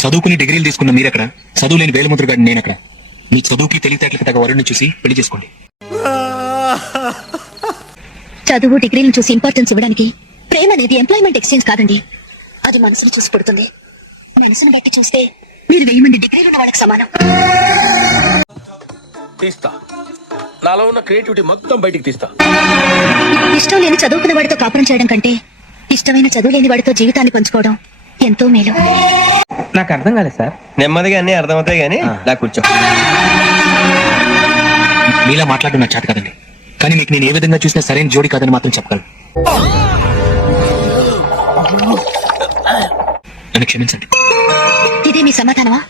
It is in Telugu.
చదువుకుని డిగ్రీలు తీసుకున్న మీరెక్కడ, చదువు లేని వేలుముద్రగాడిని నేనక్కడ. మీ చదువుకి తెలివితేటలకు తగ్గ వరుణ్ణి చూసి పెళ్లి చేసుకోండి. చదువు డిగ్రీలను చూసి ఇంపార్టెన్స్ ఇవ్వడానికి ప్రేమ అనేది ఎంప్లాయ్మెంట్ ఎక్స్చేంజ్ కాదండి. అది మనసును చూసి పుడుతుంది. మనసును బట్టి చూస్తే మీరు 1000 మంది డిగ్రీలు ఉన్న వాళ్ళకి సమానం. తీస్తా, నాలో ఉన్న క్రియేటివిటీ మొత్తం బయటికి తీస్తా. ఇష్టం లేని చదువుకున్న వాడితో కాపురం చేయడం కంటే ఇష్టమైన చదువు లేని వాడితో జీవితాన్ని పంచుకోవడం ఎంతో మేలు. నాకు అర్థం కాలేదు సార్. నెమ్మదిగా అన్ని అర్థమవుతాయి గానీ నా కూర్చో. మీలా మాట్లాడడం నాకు చేత కాదండి, కానీ మీకు నేను ఏ విధంగా చూసినా సరైన జోడి కాదని మాత్రం చెప్పగలను. నన్ను క్షమించండి. ఇదే మీ సమాధానమా?